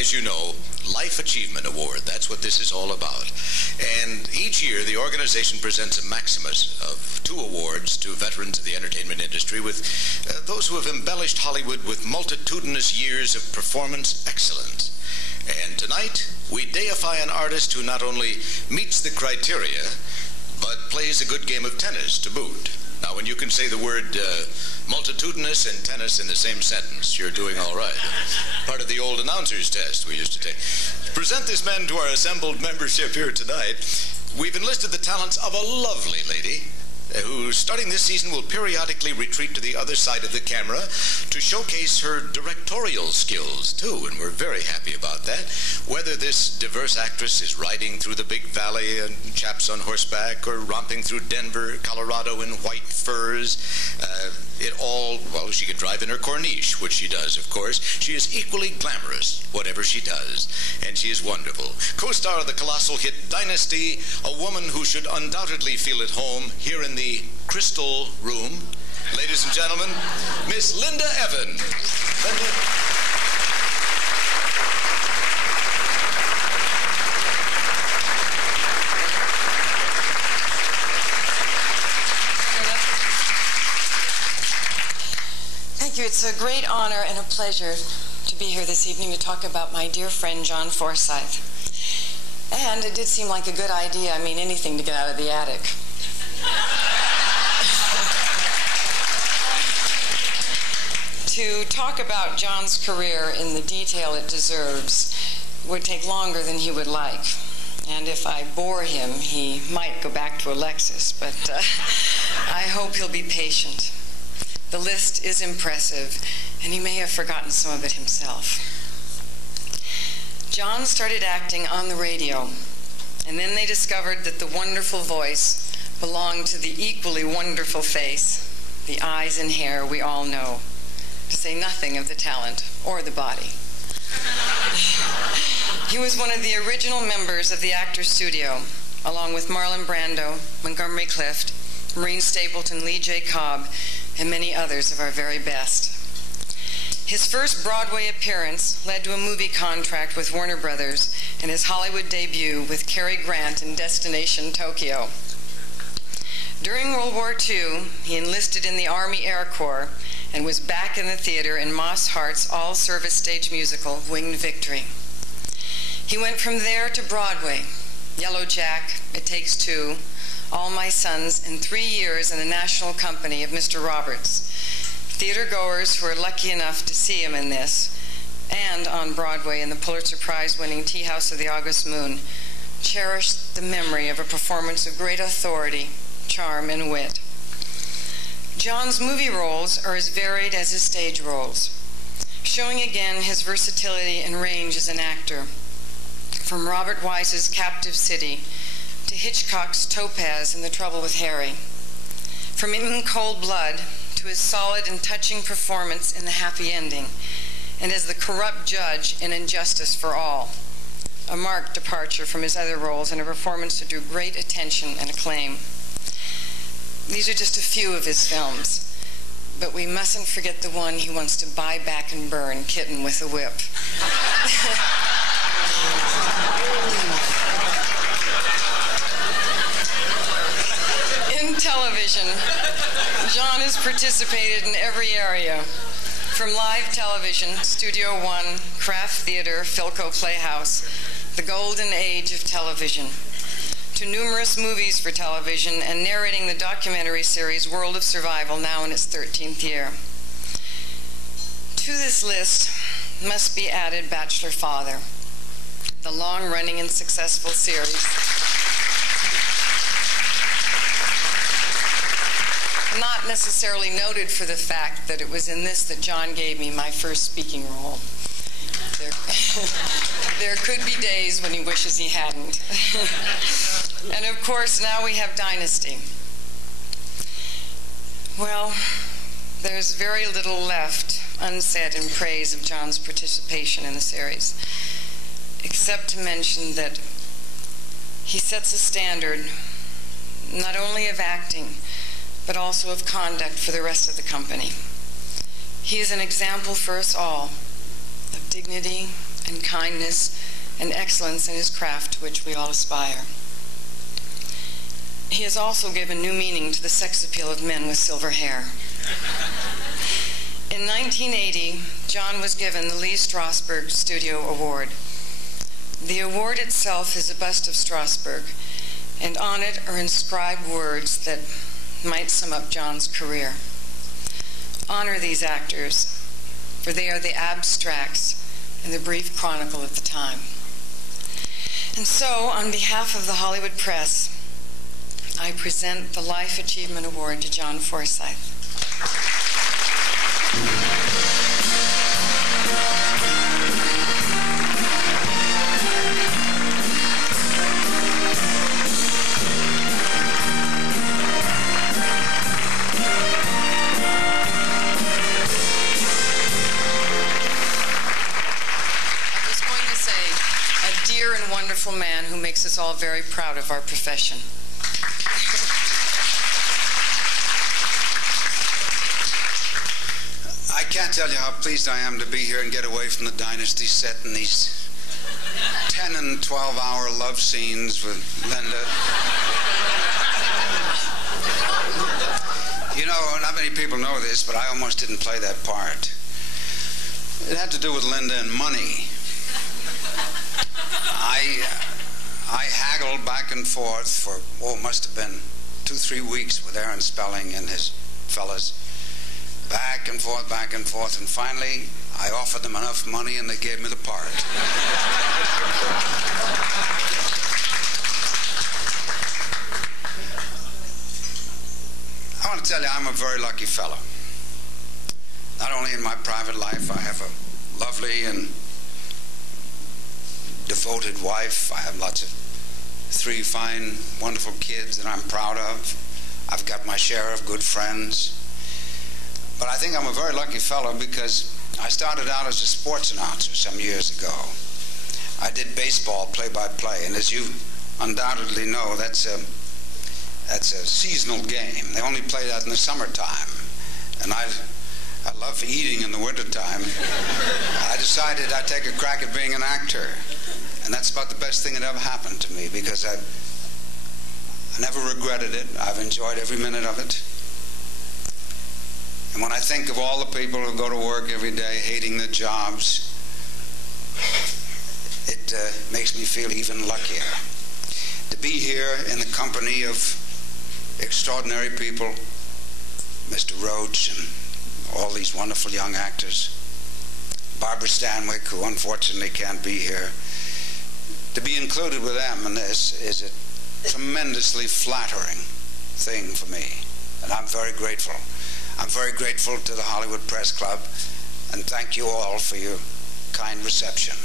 as you know, Life Achievement Award. That's what this is all about. And each year, the organization presents a maximus of 2 awards to veterans of the entertainment industry, with those who have embellished Hollywood with multitudinous years of performance excellence. And tonight, we deify an artist who not only meets the criteria, but plays a good game of tennis to boot. Now, when you can say the word multitudinous and tennis in the same sentence, you're doing all right. Part of the old announcer's test we used to take. To present this man to our assembled membership here tonight, we've enlisted the talents of a lovely lady who, starting this season, will periodically retreat to the other side of the camera to showcase her directorial skills, too, and we're very happy about that. Whether this diverse actress is riding through the big valley and chaps on horseback, or romping through Denver, Colorado in white furs, she can drive in her Corniche, which she does, of course. She is equally glamorous, whatever she does, and she is wonderful. Co-star of the colossal hit Dynasty, a woman who should undoubtedly feel at home here in the Crystal Room. Ladies and gentlemen, Miss Linda Evan. Linda. Thank you. It's a great honor and a pleasure to be here this evening to talk about my dear friend John Forsythe. And it did seem like a good idea. I mean, anything to get out of the attic. To talk about John's career in the detail it deserves would take longer than he would like. And if I bore him, he might go back to Alexis, but I hope he'll be patient. The list is impressive, and he may have forgotten some of it himself. John started acting on the radio, and then they discovered that the wonderful voice belonged to the equally wonderful face, the eyes and hair we all know, to say nothing of the talent or the body. He was one of the original members of the Actors Studio, along with Marlon Brando, Montgomery Clift, Maureen Stapleton, Lee J. Cobb, and many others of our very best. His first Broadway appearance led to a movie contract with Warner Brothers and his Hollywood debut with Cary Grant in Destination Tokyo. During World War II, he enlisted in the Army Air Corps and was back in the theater in Moss Hart's all-service stage musical, Winged Victory. He went from there to Broadway, Yellow Jack, It Takes Two, All My Sons, and 3 years in the national company of Mr. Roberts. Theater goers who were lucky enough to see him in this, and on Broadway in the Pulitzer Prize-winning Tea House of the August Moon, cherished the memory of a performance of great authority, charm, and wit. John's movie roles are as varied as his stage roles, showing again his versatility and range as an actor. From Robert Wise's Captive City to Hitchcock's Topaz and The Trouble with Harry. From In Cold Blood to his solid and touching performance in The Happy Ending, and as the corrupt judge in Injustice for All, a marked departure from his other roles and a performance that drew great attention and acclaim. These are just a few of his films, but we mustn't forget the one he wants to buy back and burn, Kitten with a Whip. In television, John has participated in every area, from live television, Studio One, Kraft Theater, Philco Playhouse, the golden age of television, to numerous movies for television and narrating the documentary series World of Survival, now in its 13th year. To this list must be added Bachelor Father, the long-running and successful series. Not necessarily noted for the fact that it was in this that John gave me my first speaking role. There could be days when he wishes he hadn't. And of course, now we have Dynasty. Well, there's very little left unsaid in praise of John's participation in the series, except to mention that he sets a standard not only of acting, but also of conduct for the rest of the company. He is an example for us all of dignity, and kindness and excellence in his craft to which we all aspire. He has also given new meaning to the sex appeal of men with silver hair. In 1980, John was given the Lee Strasberg Studio Award. The award itself is a bust of Strasberg, and on it are inscribed words that might sum up John's career. Honor these actors, for they are the abstracts in the brief chronicle of the time. And so, on behalf of the Hollywood press, I present the Life Achievement Award to John Forsythe. And wonderful man who makes us all very proud of our profession. I can't tell you how pleased I am to be here and get away from the Dynasty set and these 10 and 12-hour love scenes with Linda. You know, not many people know this, but I almost didn't play that part. It had to do with Linda and money. I haggled back and forth for, it must have been 2-3 weeks with Aaron Spelling and his fellas. Back and forth, and finally I offered them enough money and they gave me the part. I want to tell you, I'm a very lucky fellow. Not only in my private life, I have a lovely and devoted wife. I have lots of 3 fine, wonderful kids that I'm proud of. I've got my share of good friends. But I think I'm a very lucky fellow because I started out as a sports announcer some years ago. I did baseball play-by-play, and as you undoubtedly know, that's a seasonal game. They only play that in the summertime. And I love eating in the wintertime. I decided I'd take a crack at being an actor. And that's about the best thing that ever happened to me because I never regretted it. I've enjoyed every minute of it. And when I think of all the people who go to work every day hating their jobs, it makes me feel even luckier. To be here in the company of extraordinary people, Mr. Roach and all these wonderful young actors, Barbara Stanwyck, who unfortunately can't be here, to be included with them in this is a tremendously flattering thing for me, and I'm very grateful. I'm very grateful to the Hollywood Press Club, and thank you all for your kind reception.